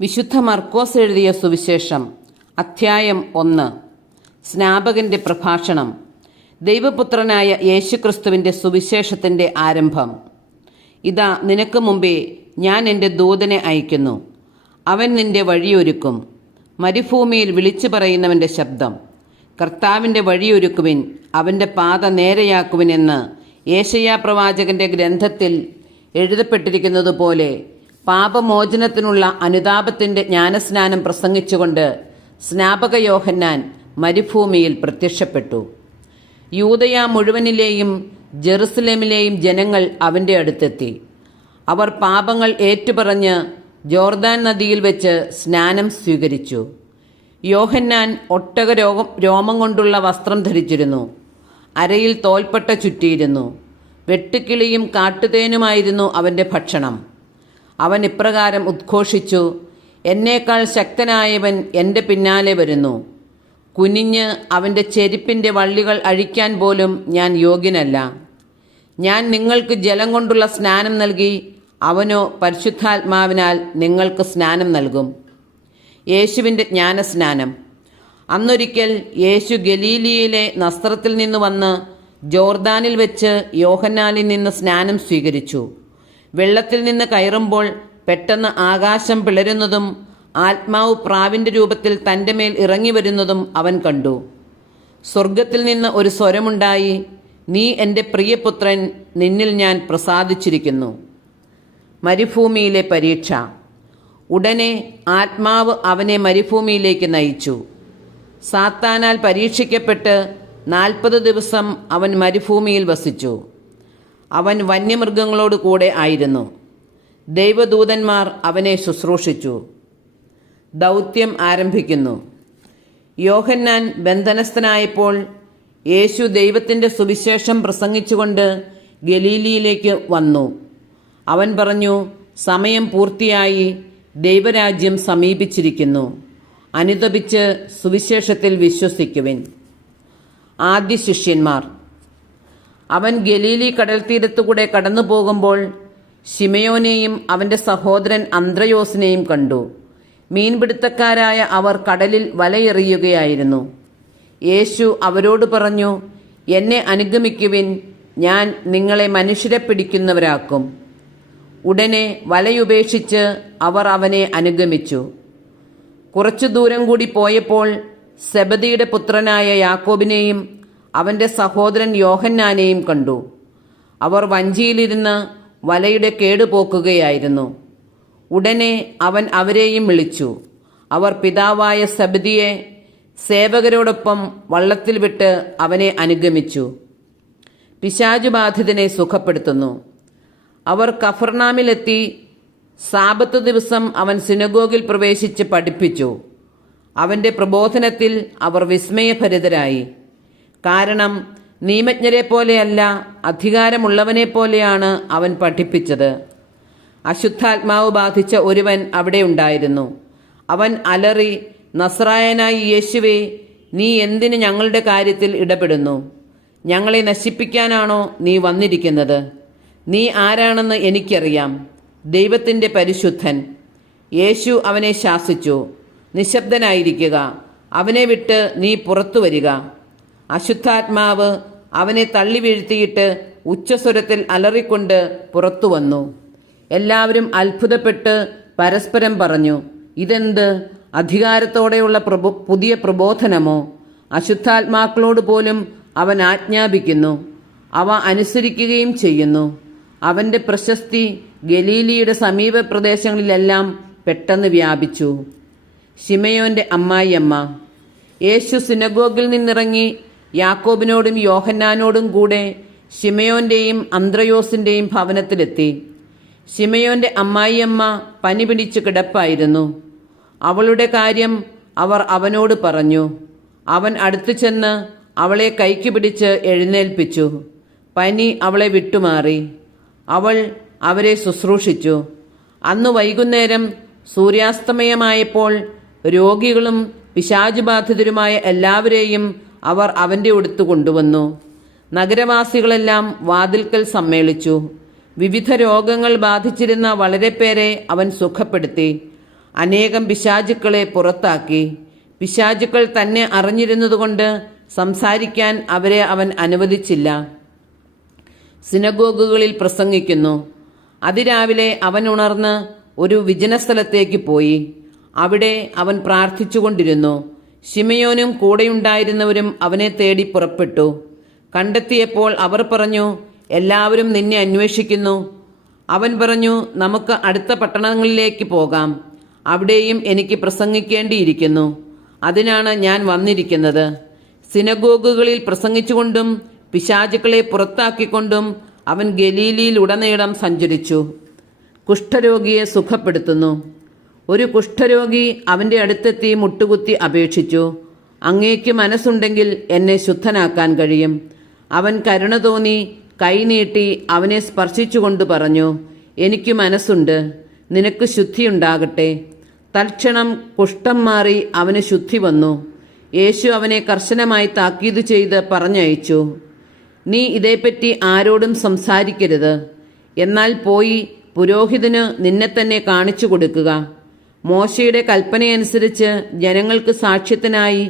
വിശുദ്ധ മർക്കോസ് എഴുതിയ സുവിശേഷം അധ്യായം 1. സ്നാപകന്റെ പ്രഭാഷണം. ദൈവപുത്രനായ യേശുക്രിസ്തുവിൻ്റെ സുവിശേഷത്തിൻ്റെ ആരംഭം. ഇതാ, നിനക്ക് മുമ്പേ ഞാൻ എൻ്റെ ദൂതനെ അയക്കുന്നു. അവൻ നിന്റെ വഴിയൊരുക്കും. മരുഭൂമിയിൽ വിളിച്ചു പറയുന്നവൻ്റെ ശബ്ദം. കർത്താവിൻ്റെ വഴിയൊരുക്കുവിൻ, അവൻ്റെ പാത നേരെയാക്കുവിൻ എന്ന് യേശയ്യാ പ്രവാചകന്റെ ഗ്രന്ഥത്തിൽ എഴുതപ്പെട്ടിരിക്കുന്നതുപോലെ പാപമോചനത്തിനുള്ള അനുതാപത്തിൻ്റെ ജ്ഞാനസ്നാനം പ്രസംഗിച്ചുകൊണ്ട് സ്നാപക യോഹന്നാൻ മരുഭൂമിയിൽ പ്രത്യക്ഷപ്പെട്ടു. യൂദയ മുഴുവനിലെയും ജെറുസലേമിലെയും ജനങ്ങൾ അവൻ്റെ അടുത്തെത്തി. അവർ പാപങ്ങൾ ഏറ്റുപറഞ്ഞ് ജോർദാൻ നദിയിൽ വെച്ച് സ്നാനം സ്വീകരിച്ചു. യോഹന്നാൻ ഒട്ടക രോമം കൊണ്ടുള്ള വസ്ത്രം ധരിച്ചിരുന്നു. അരയിൽ തോൽപ്പട്ട ചുറ്റിയിരുന്നു. വെട്ടുക്കിളിയും കാട്ടുതേനുമായിരുന്നു അവൻ്റെ ഭക്ഷണം. അവൻ ഇപ്രകാരം ഉദ്ഘോഷിച്ചു: എന്നേക്കാൾ ശക്തനായവൻ എൻ്റെ പിന്നാലെ വരുന്നു. കുനിഞ്ഞ് അവൻ്റെ ചെരുപ്പിൻ്റെ വള്ളികൾ അഴിക്കാൻ പോലും ഞാൻ യോഗ്യനല്ല. ഞാൻ നിങ്ങൾക്ക് ജലം കൊണ്ടുള്ള സ്നാനം നൽകി, അവനോ പരിശുദ്ധാത്മാവിനാൽ നിങ്ങൾക്ക് സ്നാനം നൽകും. യേശുവിൻ്റെ ജ്ഞാനസ്നാനം. അന്നൊരിക്കൽ യേശു ഗലീലിയയിലെ നസ്രത്തിൽ നിന്ന് വന്ന് ജോർദാനിൽ വെച്ച് യോഹന്നാനിൽ നിന്ന് സ്നാനം സ്വീകരിച്ചു. വെള്ളത്തിൽ നിന്ന് കയറുമ്പോൾ പെട്ടെന്ന് ആകാശം പിളരുന്നതും ആത്മാവ് പ്രാവിൻ്റെ രൂപത്തിൽ തൻ്റെ മേൽ ഇറങ്ങി വരുന്നതും അവൻ കണ്ടു. സ്വർഗത്തിൽ നിന്ന് ഒരു സ്വരമുണ്ടായി: നീ എൻ്റെ പ്രിയപുത്രൻ, നിന്നിൽ ഞാൻ പ്രസാദിച്ചിരിക്കുന്നു. മരുഭൂമിയിലെ പരീക്ഷ. ഉടനെ ആത്മാവ് അവനെ മരുഭൂമിയിലേക്ക് നയിച്ചു. സാത്താനാൽ പരീക്ഷിക്കപ്പെട്ട് 40 ദിവസം അവൻ മരുഭൂമിയിൽ വസിച്ചു. അവൻ വന്യമൃഗങ്ങളോട് കൂടെ ആയിരുന്നു. ദൈവദൂതന്മാർ അവനെ ശുശ്രൂഷിച്ചു. ദൗത്യം ആരംഭിക്കുന്നു. യോഹന്നാൻ ബന്ധനസ്ഥനായപ്പോൾ യേശു ദൈവത്തിൻ്റെ സുവിശേഷം പ്രസംഗിച്ചുകൊണ്ട് ഗലീലിയിലേക്ക് വന്നു. അവൻ പറഞ്ഞു: സമയം പൂർത്തിയായി, ദൈവരാജ്യം സമീപിച്ചിരിക്കുന്നു. അനുതപിച്ച് സുവിശേഷത്തിൽ വിശ്വസിക്കുവിൻ. ആദ്യ ശിഷ്യന്മാർ. അവൻ ഗലീലി കടൽത്തീരത്തുകൂടെ കടന്നു പോകുമ്പോൾ ശിമയോനെയും അവൻ്റെ സഹോദരൻ അന്ത്രയോസിനെയും കണ്ടു. മീൻപിടുത്തക്കാരായ അവർ കടലിൽ വലയെറിയുകയായിരുന്നു. യേശു അവരോട് പറഞ്ഞു: എന്നെ അനുഗമിക്കുവിൻ, ഞാൻ നിങ്ങളെ മനുഷ്യരെ പിടിക്കുന്നവരാക്കും. ഉടനെ വലയുപേക്ഷിച്ച് അവർ അവനെ അനുഗമിച്ചു. കുറച്ചു ദൂരം കൂടി പോയപ്പോൾ സെബദിയുടെ പുത്രനായ യാക്കോബിനെയും അവൻ്റെ സഹോദരൻ യോഹന്നാനെയും കണ്ടു. അവർ വഞ്ചിയിലിരുന്ന് വലയുടെ കേടുപോക്കുകയായിരുന്നു. ഉടനെ അവൻ അവരെയും വിളിച്ചു. അവർ പിതാവായ സെബദിയെ സേവകരോടൊപ്പം വള്ളത്തിൽ വിട്ട് അവനെ അനുഗമിച്ചു. പിശാചുബാധിതനെ സുഖപ്പെടുത്തുന്നു. അവർ കഫർനാമിലെത്തി. സാബത്ത് ദിവസം അവൻ സിനഗോഗിൽ പ്രവേശിച്ച് പഠിപ്പിച്ചു. അവൻ്റെ പ്രബോധനത്തിൽ അവർ വിസ്മയഭരിതരായി. കാരണം നിയമജ്ഞരെ പോലെയല്ല, അധികാരമുള്ളവനെ പോലെയാണ് അവൻ പഠിപ്പിച്ചത്. അശുദ്ധാത്മാവ് ബാധിച്ച ഒരുവൻ അവിടെ ഉണ്ടായിരുന്നു. അവൻ അലറി: നസ്രായനായ യേശുവേ, നീ എന്തിന് ഞങ്ങളുടെ കാര്യത്തിൽ ഇടപെടുന്നു? ഞങ്ങളെ നശിപ്പിക്കാനാണോ നീ വന്നിരിക്കുന്നത്? നീ ആരാണെന്ന് എനിക്കറിയാം, ദൈവത്തിൻ്റെ പരിശുദ്ധൻ. യേശു അവനെ ശാസിച്ചു: നിശബ്ദനായിരിക്കുക, അവനെ വിട്ട് നീ പുറത്തു വരിക. അശുദ്ധാത്മാവ് അവനെ തള്ളി വീഴ്ത്തിയിട്ട് ഉച്ചസ്വരത്തിൽ അലറിക്കൊണ്ട് പുറത്തു വന്നു. എല്ലാവരും അത്ഭുതപ്പെട്ട് പരസ്പരം പറഞ്ഞു: ഇതെന്ത്? അധികാരത്തോടെയുള്ള പുതിയ പ്രബോധനമോ? അശുദ്ധാത്മാക്കളോട് പോലും അവൻ ആജ്ഞാപിക്കുന്നു, അവ അനുസരിക്കുകയും ചെയ്യുന്നു. അവൻ്റെ പ്രശസ്തി ഗലീലിയുടെ സമീപ പ്രദേശങ്ങളിലെല്ലാം പെട്ടെന്ന് വ്യാപിച്ചു. ശിമയോന്റെ അമ്മായിയമ്മ. യേശു സിനഗോഗിൽ നിന്നിറങ്ങി യാക്കോബിനോടും യോഹന്നാനോടും കൂടെ ശിമയോന്റെയും അന്ത്രയോസിൻ്റെയും ഭവനത്തിലെത്തി. ശിമയോന്റെ അമ്മായിയമ്മ പനി പിടിച്ച് കിടപ്പായിരുന്നു. അവളുടെ കാര്യം അവർ അവനോട് പറഞ്ഞു. അവൻ അടുത്തു ചെന്ന് അവളെ കൈക്ക് പിടിച്ച് എഴുന്നേൽപ്പിച്ചു. പനി അവളെ വിട്ടുമാറി. അവൾ അവരെ ശുശ്രൂഷിച്ചു. അന്ന് വൈകുന്നേരം സൂര്യാസ്തമയമായപ്പോൾ രോഗികളും പിശാചുബാധിതരുമായ എല്ലാവരെയും അവർ അവൻ്റെ അടുത്ത് കൊണ്ടുവന്നു. നഗരവാസികളെല്ലാം വാതിൽക്കൽ സമ്മേളിച്ചു. വിവിധ രോഗങ്ങൾ ബാധിച്ചിരുന്ന വളരെ പേരെ അവൻ സുഖപ്പെടുത്തി. അനേകം പിശാചുക്കളെ പുറത്താക്കി. പിശാചുക്കൾ തന്നെ അറിഞ്ഞിരുന്നതുകൊണ്ട് സംസാരിക്കാൻ അവരെ അവൻ അനുവദിച്ചില്ല. സിനഗോഗുകളിൽ പ്രസംഗിക്കുന്നു. അതിരാവിലെ അവൻ ഉണർന്ന് ഒരു വിജനസ്ഥലത്തേക്ക് പോയി. അവിടെ അവൻ പ്രാർത്ഥിച്ചുകൊണ്ടിരുന്നു. ശിമയോനും കൂടെയുണ്ടായിരുന്നവരും അവനെ തേടി പുറപ്പെട്ടു. കണ്ടെത്തിയപ്പോൾ അവർ പറഞ്ഞു, എല്ലാവരും നിന്നെ അന്വേഷിക്കുന്നു. അവൻ പറഞ്ഞു, നമുക്ക് അടുത്ത പട്ടണങ്ങളിലേക്ക് പോകാം. അവിടെയും എനിക്ക് പ്രസംഗിക്കേണ്ടിയിരിക്കുന്നു. അതിനാണ് ഞാൻ വന്നിരിക്കുന്നത്. സിനഗോഗുകളിൽ പ്രസംഗിച്ചുകൊണ്ടും പിശാചുക്കളെ പുറത്താക്കിക്കൊണ്ടും അവൻ ഗലീലയിലുടനീളം സഞ്ചരിച്ചു. കുഷ്ഠരോഗിയെ സുഖപ്പെടുത്തുന്നു. ഒരു കുഷ്ഠരോഗി അവൻ്റെ അടുത്തെത്തി മുട്ടുകുത്തി അപേക്ഷിച്ചു, അങ്ങേക്ക് മനസ്സുണ്ടെങ്കിൽ എന്നെ ശുദ്ധനാക്കാൻ കഴിയും. അവൻ കരുണ തോന്നി കൈനീട്ടി അവനെ സ്പർശിച്ചുകൊണ്ട് പറഞ്ഞു, എനിക്ക് മനസ്സുണ്ട്, നിനക്ക് ശുദ്ധിയുണ്ടാകട്ടെ. തൽക്ഷണം കുഷ്ഠം മാറി അവന് ശുദ്ധി വന്നു. യേശു അവനെ കർശനമായി താക്കീത് ചെയ്ത് പറഞ്ഞയച്ചു, നീ ഇതേപ്പറ്റി ആരോടും സംസാരിക്കരുത്. എന്നാൽ പോയി പുരോഹിതന് നിന്നെ തന്നെ കാണിച്ചു കൊടുക്കുക. മോശയുടെ കൽപ്പനയനുസരിച്ച് ജനങ്ങൾക്ക് സാക്ഷ്യത്തിനായി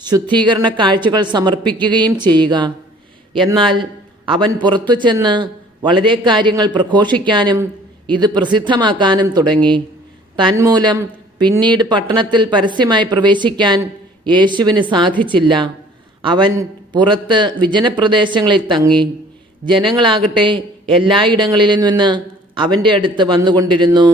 ശുദ്ധീകരണ കാഴ്ചകൾ സമർപ്പിക്കുകയും ചെയ്യുക. എന്നാൽ അവൻ പുറത്തു ചെന്ന് വളരെ കാര്യങ്ങൾ പ്രഘോഷിക്കാനും ഇത് പ്രസിദ്ധമാക്കാനും തുടങ്ങി. തന്മൂലം പിന്നീട് പട്ടണത്തിൽ പരസ്യമായി പ്രവേശിക്കാൻ യേശുവിന് സാധിച്ചില്ല. അവൻ പുറത്ത് വിജനപ്രദേശങ്ങളിൽ തങ്ങി. ജനങ്ങളാകട്ടെ എല്ലായിടങ്ങളിലും നിന്ന് അവൻ്റെ അടുത്ത് വന്നുകൊണ്ടിരുന്നു.